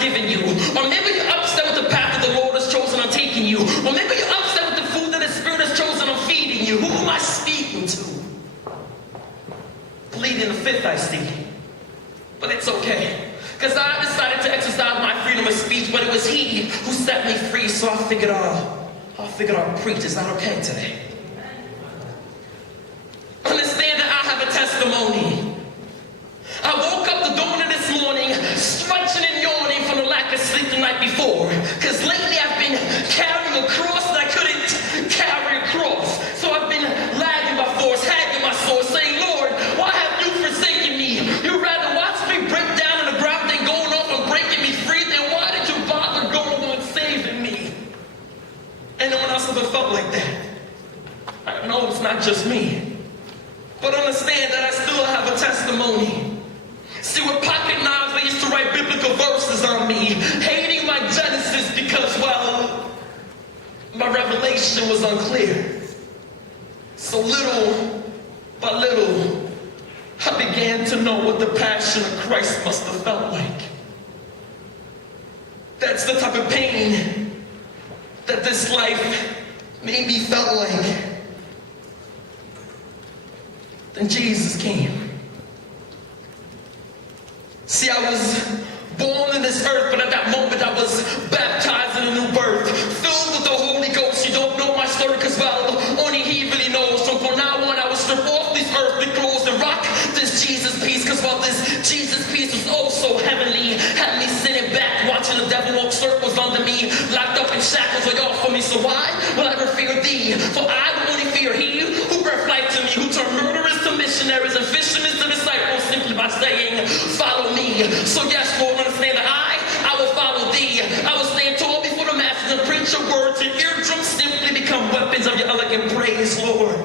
given you. Or maybe you're upset with the path that the Lord has chosen on taking you. Or maybe you're upset with the food that the Spirit has chosen on feeding you. Who am I speaking to? Pleading the fifth, I see. But it's okay. Because I decided to exercise my freedom of speech, but it was He who set me free. So I figured I'll preach. Is that okay today? Understand that I have a testimony. I woke up the dawn of this morning stretching and yawning from the lack of sleep the night before. Because lately I've been carrying a cross that I couldn't carry across. So I've been lagging my force, hagging my soul, saying, Lord, why have you forsaken me? You'd rather watch me break down on the ground than going off and breaking me free. Then why did you bother going on saving me? Anyone else ever felt like that? I know it's not just me. But understand that I still have a testimony. See, with pocket knives, I used to write biblical verses on me, hating my Genesis because, well, my revelation was unclear. So little by little, I began to know what the passion of Christ must have felt like. That's the type of pain that this life made me felt like. Then Jesus came. See, I was born in this earth, but at that moment I was baptized in a new birth, filled with the Holy Ghost. You don't know my story because, well, only He really knows. So from now on, I was stripped off these earthly clothes and rock this Jesus peace, because, well, this Jesus peace was oh so heavenly. Had me sitting back, watching the devil walk circles under me, locked up in shackles are y'all for me. So why will I ever fear thee? For I will only fear He who brought life to me, who turned murderers to missionaries and fishermen to disciples simply by saying, follow me. So yes, Lord, understand that I will follow thee. I will stand tall before the masses and preach your word till eardrums simply become weapons of your elegant praise, Lord.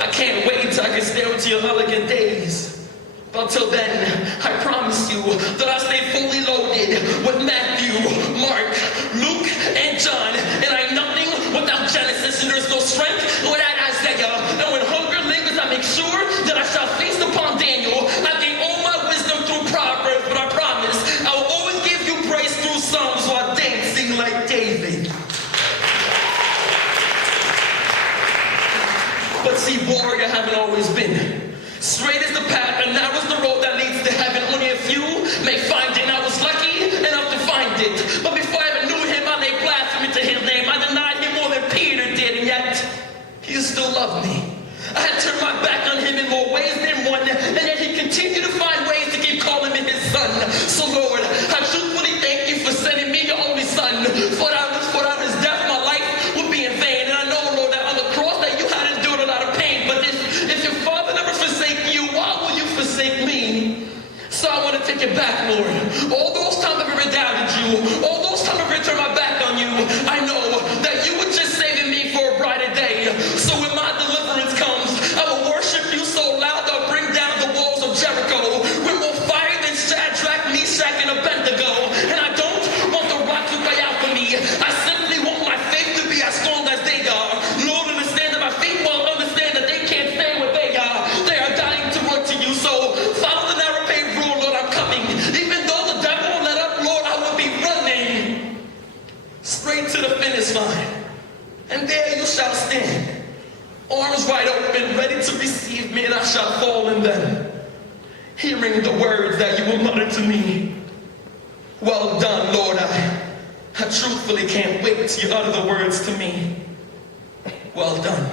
I can't wait till I can stare into your elegant days. But until then, I promise you that I stay fully loaded with Matthew, Mark, Luke, and John. And I'm nothing without Genesis, and there's no strength without Isaiah. And when hunger lingers, I make sure that I shall feast upon Daniel. I gain all my wisdom through Proverbs, but I promise I will always give you praise through Psalms while dancing like David. But see, warrior haven't always been. Straight is the path and narrow is the road that leads to heaven. Only a few may find it, and I was lucky enough to find it. But before I even knew Him, I laid blasphemy to His name. I denied Him more than Peter did, and yet He still loved me. I had turned my back on Him in more ways than one, and yet He continued to find ways to keep calling me His son. So Lord, I truthfully thank you for sending me your only son. For out His death, my life would be in vain. And I know, Lord, that on the cross that you had endured a lot of pain. But if your Father never forsake you, why will you forsake me? So I want to take it back, Lord. All those times I've ever doubted you, all those times I've ever turned my back on you, I know that you were just saving me for a brighter day. So when my deliverance comes, I will worship you so loud that I'll bring down the walls of Jericho. We're more fire than Shadrach, Meshach, and Abednego. And I don't want the rock to cry out for me. I simply want my faith to be as strong as they are. Lord, understand that my feet won't understand that they can't stand where they are. They are dying to run to you. So follow the narrow paved road, Lord, I'm coming. Even though the devil won't let up, Lord, I will be running straight to the finish line. And there you shall stand, arms wide open, ready to receive me, and I shall fall in them, hearing the words that you will mutter to me. Well done, Lord, I truthfully can't wait till you utter the words to me. Well done.